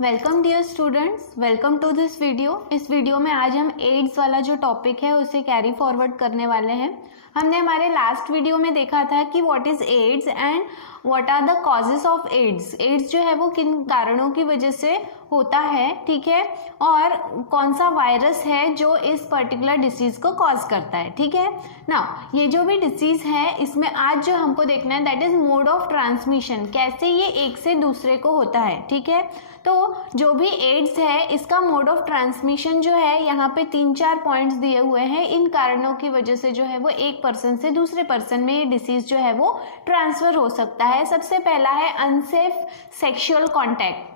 Welcome dear students, welcome to this video. इस video में आज हम एड्स वाला जो टॉपिक है उसे कैरी फॉरवर्ड करने वाले हैं। हमने हमारे लास्ट वीडियो में देखा था कि what is AIDS and what are the causes of AIDS. AIDS जो है वो किन कारणों की वजह से होता है, ठीक है, और कौन सा वायरस है जो इस पर्टिकुलर डिसीज को कॉज करता है, ठीक है ना। ये जो भी डिसीज है इसमें आज जो हमको देखना है that is mode of transmission, कैसे ये एक से दूसरे को होता है, ठीक है। तो जो भी एड्स है इसका मोड ऑफ ट्रांसमिशन जो है यहाँ पे 3-4 पॉइंट्स दिए हुए हैं। इन कारणों की वजह से जो है वो एक पर्सन से दूसरे पर्सन में ये डिसीज जो है वो ट्रांसफर हो सकता है। सबसे पहला है unsafe sexual contact.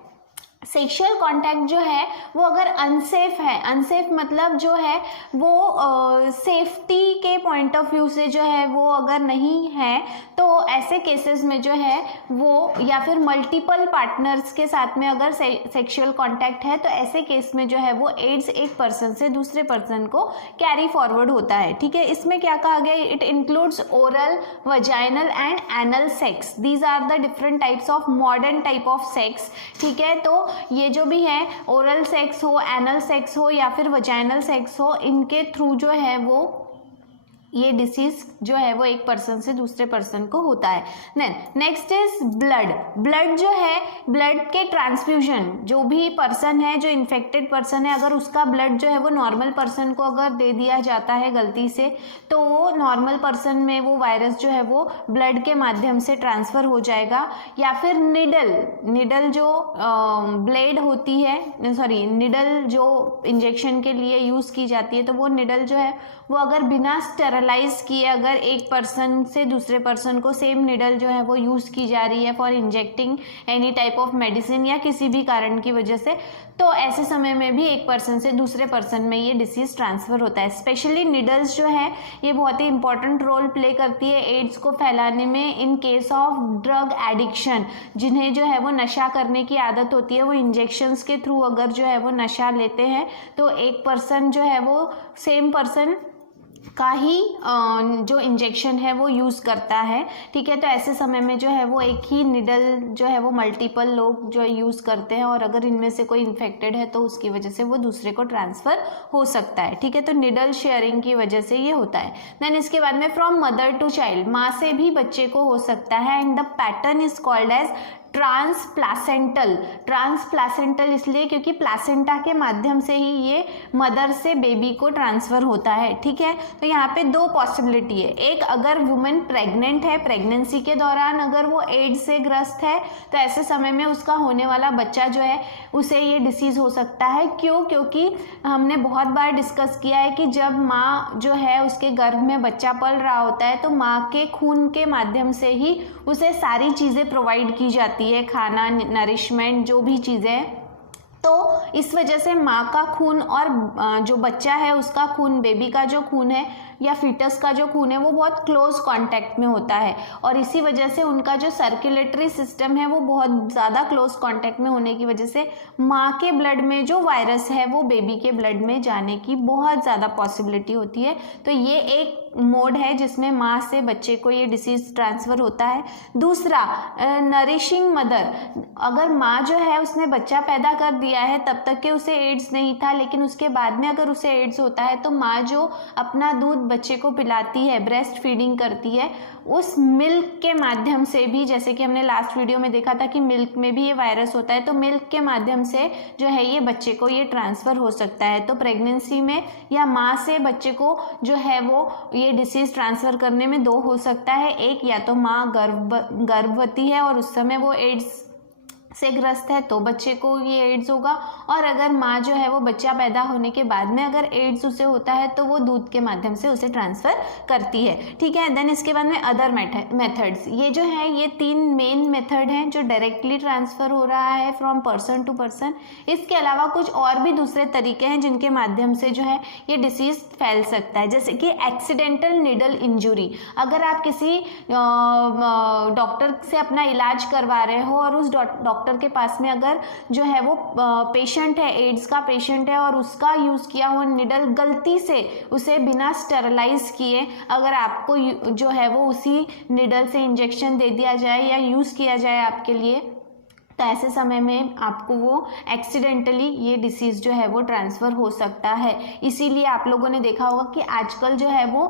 Sexual contact जो है वो अगर अनसेफ है, अनसेफ मतलब जो है वो सेफ्टी के पॉइंट ऑफ व्यू से जो है वो अगर नहीं है तो ऐसे केसेस में जो है वो, या फिर मल्टीपल पार्टनर्स के साथ में अगर सेक्सुअल कॉन्टैक्ट है तो ऐसे केस में जो है वो एड्स एक पर्सन से दूसरे पर्सन को कैरी फॉरवर्ड होता है, ठीक है। इसमें क्या कहा गया, it includes oral, vaginal and anal sex. These are the different types of modern type of sex, ठीक है। तो ये जो भी है ओरल सेक्स हो, एनल सेक्स हो या फिर वजाइनल सेक्स हो, इनके थ्रू जो है वो ये डिसीज जो है वो एक पर्सन से दूसरे पर्सन को होता है। Then next is blood. Blood जो है, ब्लड के ट्रांसफ्यूजन, जो भी पर्सन है, जो इन्फेक्टेड पर्सन है, अगर उसका ब्लड जो है वो नॉर्मल पर्सन को अगर दे दिया जाता है गलती से, तो वो नॉर्मल पर्सन में वो वायरस जो है वो ब्लड के माध्यम से ट्रांसफ़र हो जाएगा। या फिर निडल जो ब्लेड होती है, सॉरी निडल जो इंजेक्शन के लिए यूज़ की जाती है, तो वो निडल जो है वो अगर बिना स्टेरलाइज किए अगर एक पर्सन से दूसरे पर्सन को सेम निडल जो है वो यूज़ की जा रही है for injecting any type of medicine या किसी भी कारण की वजह से, तो ऐसे समय में भी एक पर्सन से दूसरे पर्सन में ये डिसीज़ ट्रांसफ़र होता है। स्पेशली निडल्स जो है ये बहुत ही इंपॉर्टेंट रोल प्ले करती है एड्स को फैलाने में। In case of drug addiction, जिन्हें जो है वो नशा करने की आदत होती है, वो इंजेक्शंस के थ्रू अगर जो है वो नशा लेते हैं तो एक पर्सन जो है वो सेम पर्सन का ही जो इंजेक्शन है वो यूज़ करता है, ठीक है। तो ऐसे समय में जो है वो एक ही निडल जो है वो मल्टीपल लोग जो यूज़ करते हैं, और अगर इनमें से कोई इन्फेक्टेड है तो उसकी वजह से वो दूसरे को ट्रांसफ़र हो सकता है, ठीक है। तो निडल शेयरिंग की वजह से ये होता है। देन इसके बाद में फ्रॉम मदर टू चाइल्ड, माँ से भी बच्चे को हो सकता है। And the pattern is called as transplacental. Transplacental इसलिए क्योंकि प्लासेंटा के माध्यम से ही ये मदर से बेबी को ट्रांसफ़र होता है, ठीक है। तो यहाँ पे दो पॉसिबिलिटी है। एक, अगर वुमेन प्रेग्नेंट है, प्रेगनेंसी के दौरान अगर वो एड्स से ग्रस्त है तो ऐसे समय में उसका होने वाला बच्चा जो है उसे ये डिसीज़ हो सकता है। क्यों? क्योंकि हमने बहुत बार डिस्कस किया है कि जब माँ जो है उसके गर्भ में बच्चा पल रहा होता है तो माँ के खून के माध्यम से ही उसे सारी चीज़ें प्रोवाइड की जाती है, खाना, नरिशमेंट, जो भी चीज़ें। तो इस वजह से माँ का खून और जो बच्चा है उसका खून, बेबी का जो खून है या फीटस का जो खून है वो बहुत क्लोज कांटेक्ट में होता है, और इसी वजह से उनका जो सर्कुलेटरी सिस्टम है वो बहुत ज़्यादा क्लोज कांटेक्ट में होने की वजह से माँ के ब्लड में जो वायरस है वो बेबी के ब्लड में जाने की बहुत ज़्यादा पॉसिबिलिटी होती है। तो ये एक मोड है जिसमें माँ से बच्चे को ये डिसीज़ ट्रांसफ़र होता है। दूसरा, नरिशिंग मदर। अगर माँ जो है उसने बच्चा पैदा कर दिया है, तब तक के उसे एड्स नहीं था, लेकिन उसके बाद में अगर उसे एड्स होता है तो माँ जो अपना दूध बच्चे को पिलाती है, ब्रेस्ट फीडिंग करती है, उस मिल्क के माध्यम से भी, जैसे कि हमने लास्ट वीडियो में देखा था कि मिल्क में भी ये वायरस होता है, तो मिल्क के माध्यम से जो है ये बच्चे को ये ट्रांसफ़र हो सकता है। तो प्रेगनेंसी में या माँ से बच्चे को जो है वो ये डिसीज़ ट्रांसफ़र करने में दो हो सकता है। एक, या तो माँ गर्भवती है और उस समय वो एड्स से ग्रस्त है तो बच्चे को ये एड्स होगा, और अगर माँ जो है वो बच्चा पैदा होने के बाद में अगर एड्स उसे होता है तो वो दूध के माध्यम से उसे ट्रांसफ़र करती है, ठीक है। देन इसके बाद में अदर मेथड्स। ये जो है ये 3 मेन मेथड हैं जो डायरेक्टली ट्रांसफ़र हो रहा है फ्रॉम पर्सन टू पर्सन। इसके अलावा कुछ और भी दूसरे तरीके हैं जिनके माध्यम से जो है ये डिसीज़ फैल सकता है, जैसे कि एक्सीडेंटल निडल इंजुरी। अगर आप किसी डॉक्टर से अपना इलाज करवा रहे हो और उस डॉक्टर के पास में अगर जो है वो पेशेंट है, एड्स का पेशेंट है, और उसका यूज़ किया हुआ निडल गलती से उसे बिना स्टेरलाइज किए अगर आपको जो है वो उसी निडल से इंजेक्शन दे दिया जाए या यूज़ किया जाए आपके लिए, तो ऐसे समय में आपको वो एक्सीडेंटली ये डिसीज़ जो है वो ट्रांसफ़र हो सकता है। इसीलिए आप लोगों ने देखा होगा कि आजकल जो है वो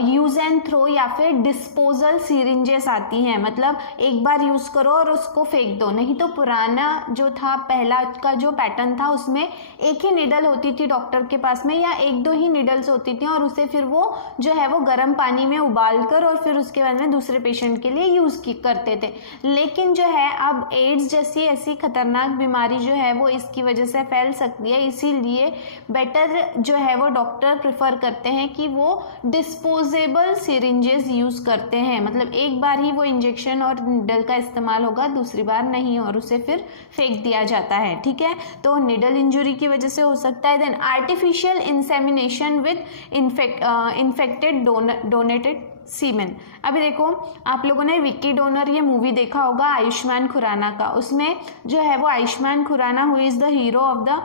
यूज़ एंड थ्रो या फिर डिस्पोजल सिरिंजेस आती हैं, मतलब एक बार यूज़ करो और उसको फेंक दो। नहीं तो पुराना जो था, पहला का जो पैटर्न था, उसमें एक ही निडल होती थी डॉक्टर के पास में, या एक दो ही निडल्स होती थी, और उसे फिर वो जो है वो गर्म पानी में उबाल कर और फिर उसके बाद में दूसरे पेशेंट के लिए यूज़ करते थे। लेकिन जो है अब एड्स ऐसी खतरनाक बीमारी जो है वो इसकी वजह से फैल सकती है, इसीलिए बेटर जो है वो डॉक्टर प्रेफर करते हैं कि वो डिस्पोजेबल सिरिंजेस यूज़ करते हैं, मतलब एक बार ही वो इंजेक्शन और निडल का इस्तेमाल होगा, दूसरी बार नहीं, और उसे फिर फेंक दिया जाता है। ठीक है, तो निडल इंजरी की वजह से हो सकता है। Then artificial insemination with infected donated semen. अभी देखो, आप लोगों ने विक्की डोनर ये मूवी देखा होगा आयुष्मान खुराना का। उसमें जो है वो Ayushmann Khurrana who is the hero of the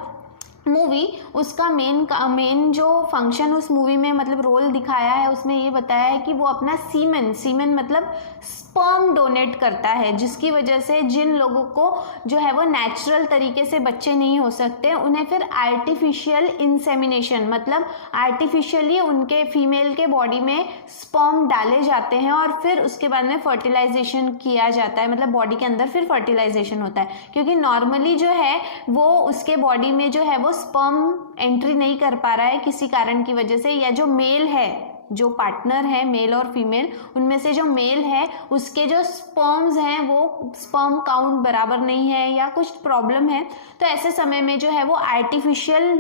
movie, उसका मेन जो फंक्शन उस मूवी में मतलब रोल दिखाया है, उसमें ये बताया है कि वो अपना सीमेन मतलब स्पर्म डोनेट करता है, जिसकी वजह से जिन लोगों को जो है वो नेचुरल तरीके से बच्चे नहीं हो सकते, उन्हें फिर आर्टिफिशियल इंसेमिनेशन मतलब आर्टिफिशियली उनके फीमेल के बॉडी में स्पर्म डाले जाते हैं और फिर उसके बाद में फर्टिलाइजेशन किया जाता है, मतलब बॉडी के अंदर फिर फर्टिलाइजेशन होता है। क्योंकि नॉर्मली जो है वो उसके बॉडी में जो है वो स्पर्म एंट्री नहीं कर पा रहा है किसी कारण की वजह से, या जो मेल है, जो पार्टनर है मेल और फीमेल, उनमें से जो मेल है उसके जो स्पर्म्स हैं वो स्पर्म काउंट बराबर नहीं है या कुछ प्रॉब्लम है, तो ऐसे समय में जो है वो आर्टिफिशियल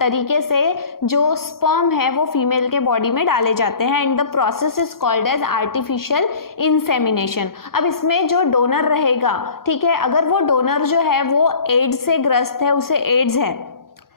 तरीके से जो स्पर्म है वो फीमेल के बॉडी में डाले जाते हैं, and the process is called as artificial insemination. अब इसमें जो डोनर रहेगा, ठीक है, अगर वो डोनर जो है वो एड्स से ग्रस्त है, उसे एड्स है,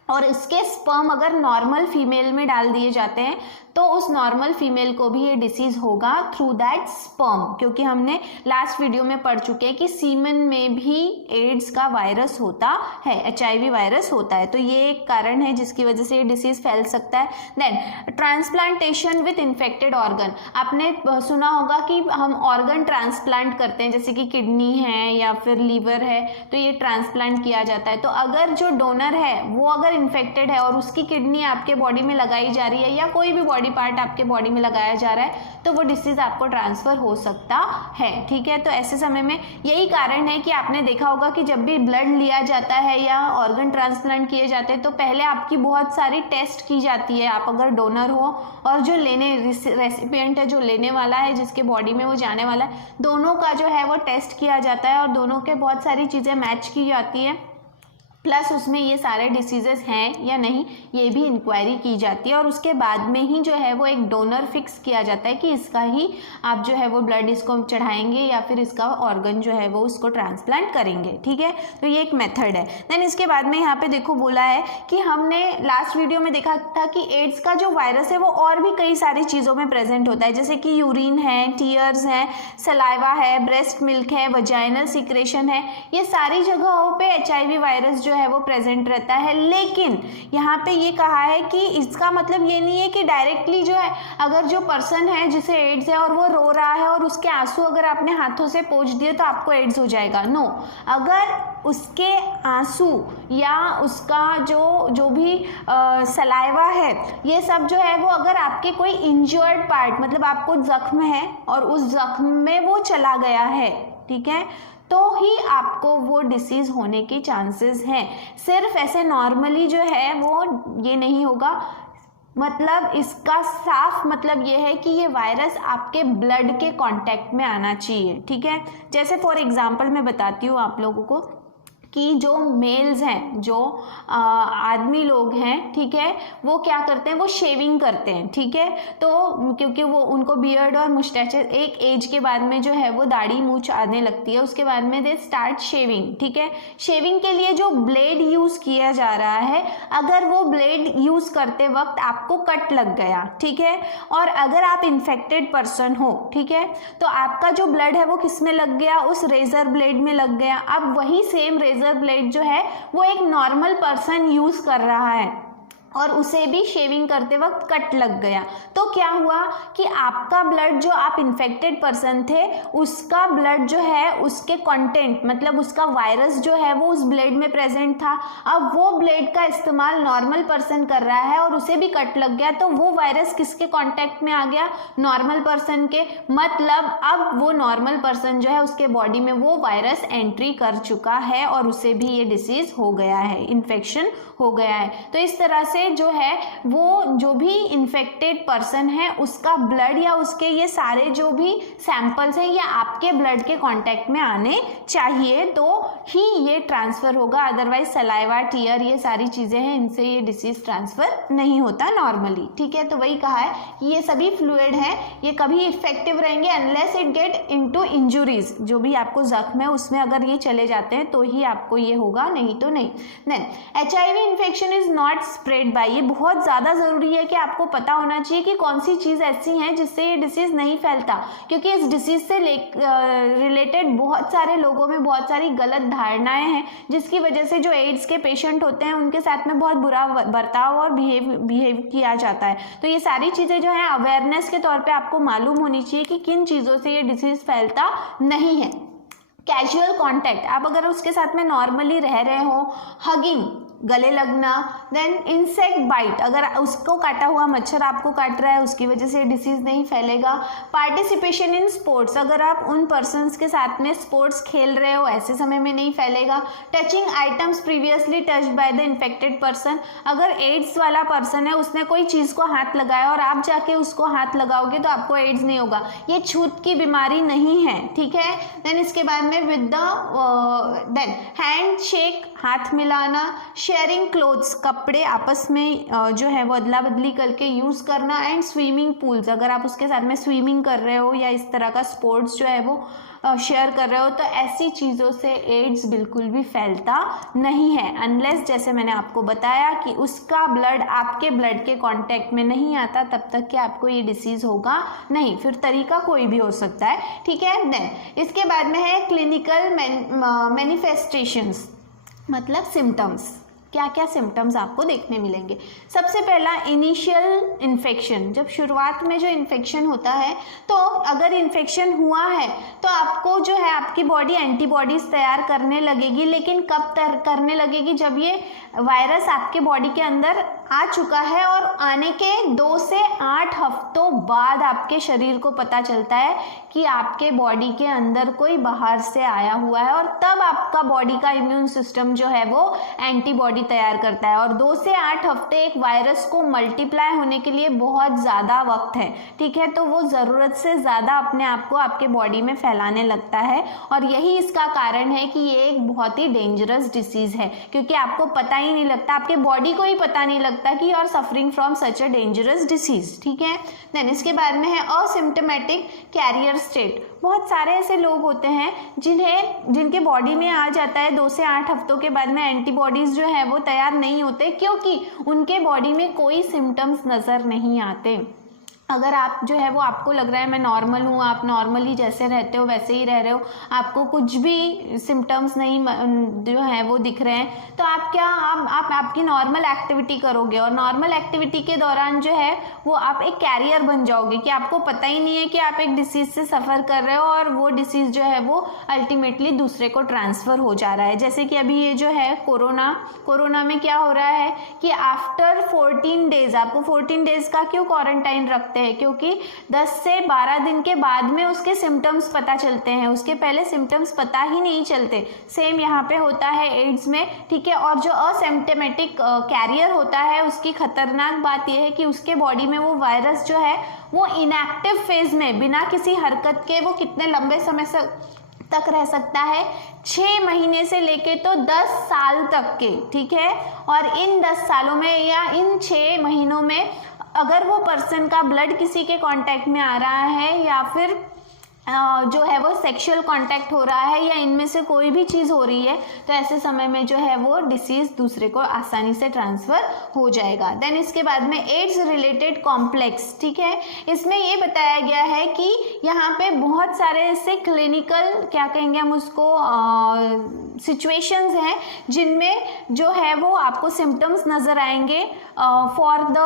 और इसके स्पर्म अगर नॉर्मल फीमेल में डाल दिए जाते हैं तो उस नॉर्मल फीमेल को भी ये डिसीज होगा थ्रू दैट स्पर्म, क्योंकि हमने लास्ट वीडियो में पढ़ चुके हैं कि सीमन में भी एड्स का वायरस होता है, HIV वायरस होता है, तो ये एक कारण है जिसकी वजह से ये डिसीज फैल सकता है। Then transplantation with infected organ, आपने सुना होगा कि हम ऑर्गन ट्रांसप्लांट करते हैं, जैसे कि किडनी है या फिर लीवर है, तो ये ट्रांसप्लांट किया जाता है। तो अगर जो डोनर है वो अगर इन्फेक्टेड है और उसकी किडनी आपके बॉडी में लगाई जा रही है या कोई भी बॉडी पार्ट आपके बॉडी में लगाया जा रहा है, तो वो डिसीज आपको ट्रांसफर हो सकता है। ठीक है, तो ऐसे समय में यही कारण है कि आपने देखा होगा कि जब भी ब्लड लिया जाता है या ऑर्गन ट्रांसप्लांट किए जाते हैं तो पहले आपकी बहुत सारी टेस्ट की जाती है। आप अगर डोनर हो और जो रेसिपिएंट है, जो लेने वाला है, जिसके बॉडी में वो जाने वाला है, दोनों का जो है वो टेस्ट किया जाता है और दोनों के बहुत सारी चीज़ें मैच की जाती है, प्लस उसमें ये सारे डिसीजेस हैं या नहीं ये भी इंक्वायरी की जाती है, और उसके बाद में ही जो है वो एक डोनर फिक्स किया जाता है कि इसका ही आप जो है वो ब्लड इसको चढ़ाएंगे या फिर इसका ऑर्गन जो है वो उसको ट्रांसप्लांट करेंगे। ठीक है, तो ये एक मेथड है। देन इसके बाद में यहाँ पे देखो बोला है कि हमने लास्ट वीडियो में देखा था कि एड्स का जो वायरस है वो और भी कई सारी चीज़ों में प्रेजेंट होता है, जैसे कि यूरिन है, टीयर्स हैं, सलाइवा है, ब्रेस्ट मिल्क है, वजाइनल सिक्रेशन है, ये सारी जगहों पे HIV वायरस जो है वो प्रेजेंट रहता है। लेकिन यहाँ पे ये कहा है कि इसका मतलब ये नहीं है कि डायरेक्टली जो है अगर जो पर्सन है जिसे एड्स है और वो रो रहा है और उसके आंसू अगर आपने हाथों से पोंछ दिए तो आपको एड्स हो जाएगा। नो, अगर उसके आंसू या उसका जो भी सलाइवा है, ये सब जो है वो अगर आपके कोई इंजर्ड पार्ट, मतलब आपको जख्म है और उस जख्म में वो चला गया है, ठीक है, तो ही आपको वो डिसीज़ होने की चांसेस हैं। सिर्फ ऐसे नॉर्मली जो है वो ये नहीं होगा। मतलब इसका साफ मतलब ये है कि ये वायरस आपके ब्लड के कांटेक्ट में आना चाहिए। ठीक है, जैसे फॉर एग्जांपल मैं बताती हूँ आप लोगों को कि जो मेल्स हैं, जो आदमी लोग हैं, ठीक है, वो क्या करते हैं, वो शेविंग करते हैं। ठीक है, तो क्योंकि वो उनको बियर्ड और मुस्टैचेस, एक एज के बाद में जो है वो दाढ़ी मूंछ आने लगती है, उसके बाद में दे स्टार्ट शेविंग। ठीक है, शेविंग के लिए जो ब्लेड यूज़ किया जा रहा है, अगर वो ब्लेड यूज़ करते वक्त आपको कट लग गया, ठीक है, और अगर आप इन्फेक्टेड पर्सन हो, ठीक है, तो आपका जो ब्लड है वो किस में लग गया, उस रेजर ब्लेड में लग गया। अब वही सेम रेजर ब्लेड जो है वो एक नॉर्मल पर्सन यूज कर रहा है और उसे भी शेविंग करते वक्त कट लग गया, तो क्या हुआ कि आपका ब्लड, जो आप इन्फेक्टेड पर्सन थे, उसका ब्लड जो है उसके कंटेंट मतलब उसका वायरस जो है वो उस ब्लड में प्रेजेंट था। अब वो ब्लड का इस्तेमाल नॉर्मल पर्सन कर रहा है और उसे भी कट लग गया, तो वो वायरस किसके कांटेक्ट में आ गया? नॉर्मल पर्सन के। मतलब अब वो नॉर्मल पर्सन जो है उसके बॉडी में वो वायरस एंट्री कर चुका है और उसे भी ये डिसीज हो गया है, इन्फेक्शन हो गया है। तो इस तरह से जो है वो जो भी इन्फेक्टेड पर्सन है उसका ब्लड या उसके ये सारे जो भी सैंपल्स हैं ये आपके ब्लड के कांटेक्ट में आने चाहिए, तो ही ये ट्रांसफर होगा। अदरवाइज सलाइवा, टीयर, ये सारी चीजें हैं, इनसे ये डिसीज ट्रांसफर नहीं होता नॉर्मली। ठीक है, तो वही कहा है कि ये सभी फ्लूइड है, ये कभी इफेक्टिव रहेंगे unless it get into injuries. जो भी आपको जख्म है उसमें अगर ये चले जाते हैं तो ही आपको ये होगा, नहीं तो नहीं। Then HIV infection is not spread by, ये बहुत ज़्यादा ज़रूरी है कि आपको पता होना चाहिए कि कौन सी चीज़ ऐसी है जिससे ये डिसीज़ नहीं फैलता, क्योंकि इस डिसीज़ से रिलेटेड बहुत सारे लोगों में बहुत सारी गलत धारणाएं हैं, जिसकी वजह से जो एड्स के पेशेंट होते हैं उनके साथ में बहुत बुरा बर्ताव और बिहेव किया जाता है। तो ये सारी चीज़ें जो है अवेयरनेस के तौर पर आपको मालूम होनी चाहिए कि किन चीज़ों से ये डिसीज़ फैलता नहीं है। कैजुअल कॉन्टैक्ट, आप अगर उसके साथ में नॉर्मली रह रहे हो, हगिंग, गले लगना, देन इंसेक्ट बाइट, अगर उसको काटा हुआ मच्छर आपको काट रहा है उसकी वजह से डिसीज नहीं फैलेगा। पार्टिसिपेशन इन स्पोर्ट्स, अगर आप उन पर्सन्स के साथ में स्पोर्ट्स खेल रहे हो ऐसे समय में नहीं फैलेगा। Touching items previously touched by the infected person, अगर एड्स वाला पर्सन है उसने कोई चीज़ को हाथ लगाया और आप जाके उसको हाथ लगाओगे तो आपको एड्स नहीं होगा, ये छूत की बीमारी नहीं है। ठीक है, देन इसके बाद में with the then hand shake, हाथ मिलाना, शेयरिंग क्लोथ्स, कपड़े आपस में जो है वो अदला बदली करके यूज़ करना, एंड स्विमिंग पूल्स, अगर आप उसके साथ में स्विमिंग कर रहे हो या इस तरह का स्पोर्ट्स जो है वो शेयर कर रहे हो, तो ऐसी चीज़ों से एड्स बिल्कुल भी फैलता नहीं है अनलेस, जैसे मैंने आपको बताया, कि उसका ब्लड आपके ब्लड के कांटेक्ट में नहीं आता, तब तक कि आपको ये डिसीज़ होगा नहीं। फिर तरीका कोई भी हो सकता है। ठीक है, देन इसके बाद में है क्लिनिकल मैनिफेस्टेशंस, मतलब सिम्टम्स। क्या क्या सिम्टम्स आपको देखने मिलेंगे? सबसे पहला इनिशियल इन्फेक्शन, जब शुरुआत में जो इन्फेक्शन होता है, तो अगर इन्फेक्शन हुआ है तो आपको जो है आपकी बॉडी एंटीबॉडीज तैयार करने लगेगी, लेकिन कब करने लगेगी? जब ये वायरस आपके बॉडी के अंदर आ चुका है और आने के 2 से 8 हफ्तों बाद आपके शरीर को पता चलता है कि आपके बॉडी के अंदर कोई बाहर से आया हुआ है, और तब आपका बॉडी का इम्यून सिस्टम जो है वो एंटीबॉडी तैयार करता है। और 2 से 8 हफ्ते एक वायरस को मल्टीप्लाई होने के लिए बहुत ज़्यादा वक्त है। ठीक है, तो वो ज़रूरत से ज़्यादा अपने आप को आपके बॉडी में फैलाने लगता है, और यही इसका कारण है कि ये एक बहुत ही डेंजरस डिसीज़ है, क्योंकि आपको पता ही नहीं लगता, आपके बॉडी को ही पता नहीं लगता कि you are suffering from such a dangerous disease. ठीक है, देन इसके बाद में है असिम्प्टोमेटिक कैरियर स्टेट। बहुत सारे ऐसे लोग होते हैं जिनके बॉडी में आ जाता है 2 से 8 हफ्तों के बाद में एंटीबॉडीज जो है वो तैयार नहीं होते, क्योंकि उनके बॉडी में कोई सिम्टम्स नज़र नहीं आते। अगर आप जो है वो आपको लग रहा है मैं नॉर्मल हूँ, आप नॉर्मली जैसे रहते हो वैसे ही रह रहे हो, आपको कुछ भी सिम्टम्स नहीं जो है वो दिख रहे हैं, तो आप क्या आप आपकी नॉर्मल एक्टिविटी करोगे, और नॉर्मल एक्टिविटी के दौरान जो है वो आप एक कैरियर बन जाओगे कि आपको पता ही नहीं है कि आप एक डिसीज़ से सफ़र कर रहे हो, और वो डिसीज़ जो है वो अल्टीमेटली दूसरे को ट्रांसफ़र हो जा रहा है। जैसे कि अभी ये जो है कोरोना में क्या हो रहा है कि आफ्टर 14 डेज, आपको 14 डेज का क्यों क्वारंटाइन रखते हैं? क्योंकि 10 से 12 दिन के बाद में उसके सिम्टम्स पता चलते हैं, उसके पहले सिम्टम्स पता ही नहीं चलते। सेम यहाँ पे होता है एड्स में। ठीक है, और जो असिम्प्टोमेटिक कैरियर होता है उसकी खतरनाक बात यह है कि उसके बॉडी में वो वायरस जो है वो इनएक्टिव फेज में बिना किसी हरकत के वो कितने लंबे समय से तक रह सकता है, 6 महीने से लेके तो 10 साल तक के। ठीक है, और इन 10 सालों में या इन 6 महीनों में अगर वो पर्सन का ब्लड किसी के कांटेक्ट में आ रहा है, या फिर जो है वो सेक्सुअल कांटेक्ट हो रहा है, या इनमें से कोई भी चीज़ हो रही है, तो ऐसे समय में जो है वो डिसीज़ दूसरे को आसानी से ट्रांसफ़र हो जाएगा। देन इसके बाद में एड्स रिलेटेड कॉम्प्लेक्स। ठीक है, इसमें ये बताया गया है कि यहाँ पे बहुत सारे ऐसे क्लिनिकल, क्या कहेंगे हम उसको, सिचुएशंस हैं जिनमें जो है वो आपको सिम्टम्स नजर आएंगे for the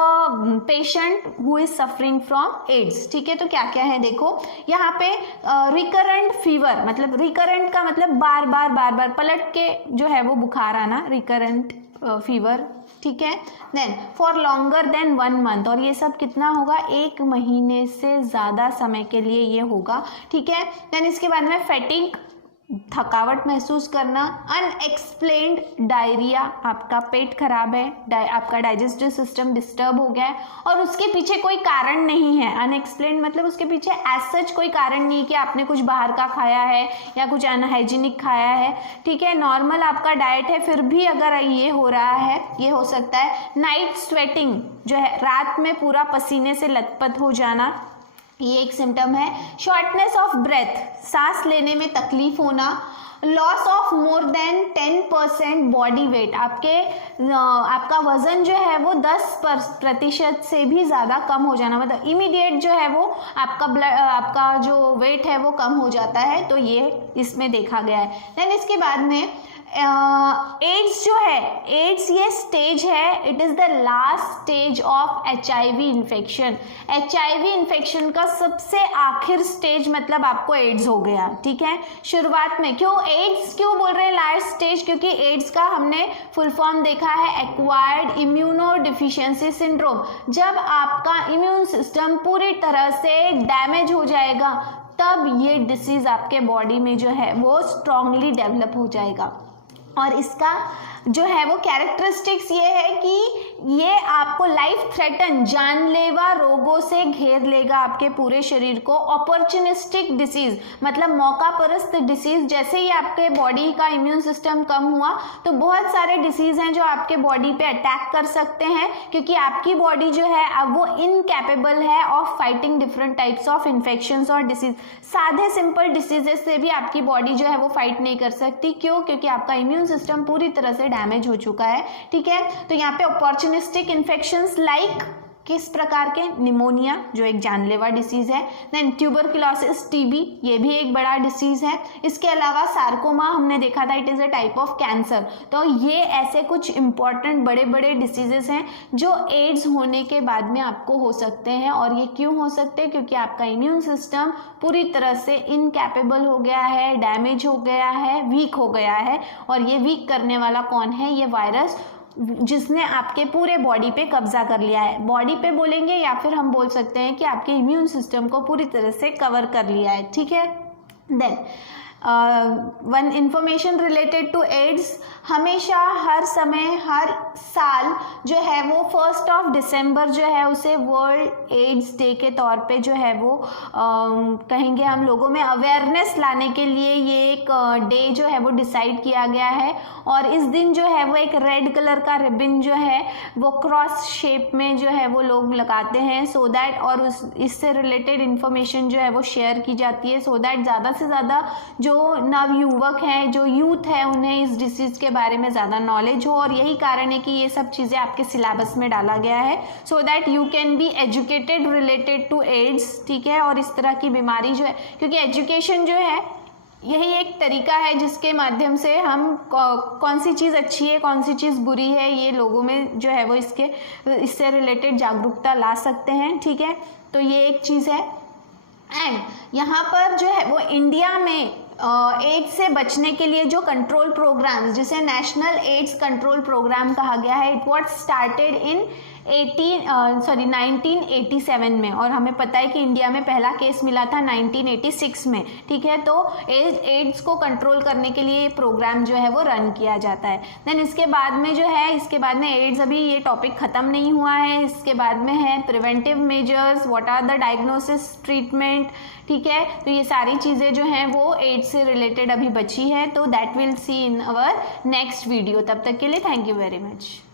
patient who is suffering from AIDS. ठीक है, तो क्या क्या है देखो यहाँ पे रिकरेंट फीवर, मतलब रिकरेंट का मतलब बार बार पलट के जो है वो बुखार आना, रिकरेंट फीवर। ठीक है, then for longer than 1 month, और ये सब कितना होगा, 1 महीने से ज़्यादा समय के लिए ये होगा। ठीक है, देन इसके बाद में फैटिग, थकावट महसूस करना, अनएक्सप्लेन्ड डायरिया, आपका पेट खराब है, आपका डाइजेस्टिव सिस्टम डिस्टर्ब हो गया है और उसके पीछे कोई कारण नहीं है। अनएक्सप्लेन्ड मतलब उसके पीछे एज सच कोई कारण नहीं कि आपने कुछ बाहर का खाया है या कुछ अनहाइजीनिक खाया है। ठीक है, नॉर्मल आपका डाइट है फिर भी अगर ये हो रहा है, ये हो सकता है। नाइट स्वेटिंग जो है, रात में पूरा पसीने से लथपथ हो जाना, ये एक सिम्टम है। शॉर्टनेस ऑफ ब्रेथ, सांस लेने में तकलीफ होना। Loss of more than 10% body weight, आपका वजन जो है वो 10% से भी ज़्यादा कम हो जाना, मतलब इमीडिएट जो है वो आपका जो वेट है वो कम हो जाता है, तो ये इसमें देखा गया है। देन इसके बाद में एड्स जो है, एड्स ये स्टेज है, it is the last stage of HIV infection. HIV infection का सबसे आखिर स्टेज मतलब आपको एड्स हो गया। ठीक है, शुरुआत में क्यों एड्स क्यों बोल रहे हैं लास्ट स्टेज, क्योंकि एड्स का हमने फुल फॉर्म देखा है एक्वायर्ड इम्यूनो डिफिशियंसी सिंड्रोम। जब आपका इम्यून सिस्टम पूरी तरह से डैमेज हो जाएगा तब ये डिसीज आपके बॉडी में जो है वो स्ट्रांगली डेवलप हो जाएगा। और इसका जो है वो कैरेक्टरिस्टिक्स ये है कि ये आपको लाइफ थ्रेटन, जानलेवा रोगों से घेर लेगा आपके पूरे शरीर को। अपॉर्चुनिस्टिक डिसीज मतलब मौका परस्त डिसीज, जैसे ही आपके बॉडी का इम्यून सिस्टम कम हुआ तो बहुत सारे डिसीज हैं जो आपके बॉडी पे अटैक कर सकते हैं, क्योंकि आपकी बॉडी जो है अब वो इनकैपेबल है of fighting different types of infections और डिसीज। सादे सिंपल डिसीजेस से भी आपकी बॉडी जो है वो फाइट नहीं कर सकती। क्यों? क्योंकि आपका इम्यून सिस्टम पूरी तरह से डैमेज हो चुका है। ठीक है, तो यहाँ पे अपॉर्चुनिस्टिक इन्फेक्शंस लाइक किस प्रकार के, निमोनिया जो एक जानलेवा डिसीज है, देन ट्यूबरकुलोसिस TB ये भी एक बड़ा डिसीज है। इसके अलावा सार्कोमा हमने देखा था, it is a type of cancer. तो ये ऐसे कुछ इंपॉर्टेंट बड़े बड़े डिसीजेस हैं जो एड्स होने के बाद में आपको हो सकते हैं। और ये क्यों हो सकते हैं? क्योंकि आपका इम्यून सिस्टम पूरी तरह से इनकैपेबल हो गया है, डैमेज हो गया है, वीक हो गया है। और ये वीक करने वाला कौन है? ये वायरस जिसने आपके पूरे बॉडी पे कब्जा कर लिया है। बॉडी पे बोलेंगे या फिर हम बोल सकते हैं कि आपके इम्यून सिस्टम को पूरी तरह से कवर कर लिया है। ठीक है, then one information related to AIDS, हमेशा हर समय हर साल जो है वो 1 दिसंबर जो है उसे वर्ल्ड एड्स डे के तौर पे जो है वो कहेंगे हम लोगों में अवेयरनेस लाने के लिए ये एक डे जो है वो डिसाइड किया गया है। और इस दिन जो है वो एक रेड कलर का रिबन जो है वो क्रॉस शेप में जो है वो लोग लगाते हैं, सो दैट, और इससे रिलेटेड इन्फॉर्मेशन जो है वो शेयर की जाती है, सो दैट ज़्यादा से ज़्यादा जो नवयुवक हैं, जो यूथ है, उन्हें इस डिसीज़ के बारे में ज़्यादा नॉलेज हो। और यही कारण है कि ये सब चीज़ें आपके सिलेबस में डाला गया है, so that you can be educated related to AIDS. ठीक है, और इस तरह की बीमारी जो है, क्योंकि एजुकेशन जो है यही एक तरीका है जिसके माध्यम से हम कौन सी चीज़ अच्छी है, कौन सी चीज़ बुरी है, ये लोगों में जो है वो इससे रिलेटेड जागरूकता ला सकते हैं। ठीक है, तो ये एक चीज़ है। एंड यहाँ पर जो है वो इंडिया में एड्स से बचने के लिए जो कंट्रोल प्रोग्राम्स, जिसे नेशनल एड्स कंट्रोल प्रोग्राम कहा गया है, इट वॉज स्टार्टेड इन 1987 में। और हमें पता है कि इंडिया में पहला केस मिला था 1986 में। ठीक है, तो एड्स को कंट्रोल करने के लिए ये प्रोग्राम जो है वो रन किया जाता है। देन इसके बाद में जो है, इसके बाद में एड्स, अभी ये टॉपिक ख़त्म नहीं हुआ है, इसके बाद में है preventive measures, what are the diagnosis, treatment. ठीक है, तो ये सारी चीज़ें जो हैं वो एड्स से रिलेटेड अभी बची है, तो that will see in our next video. तब तक के लिए थैंक यू वेरी मच।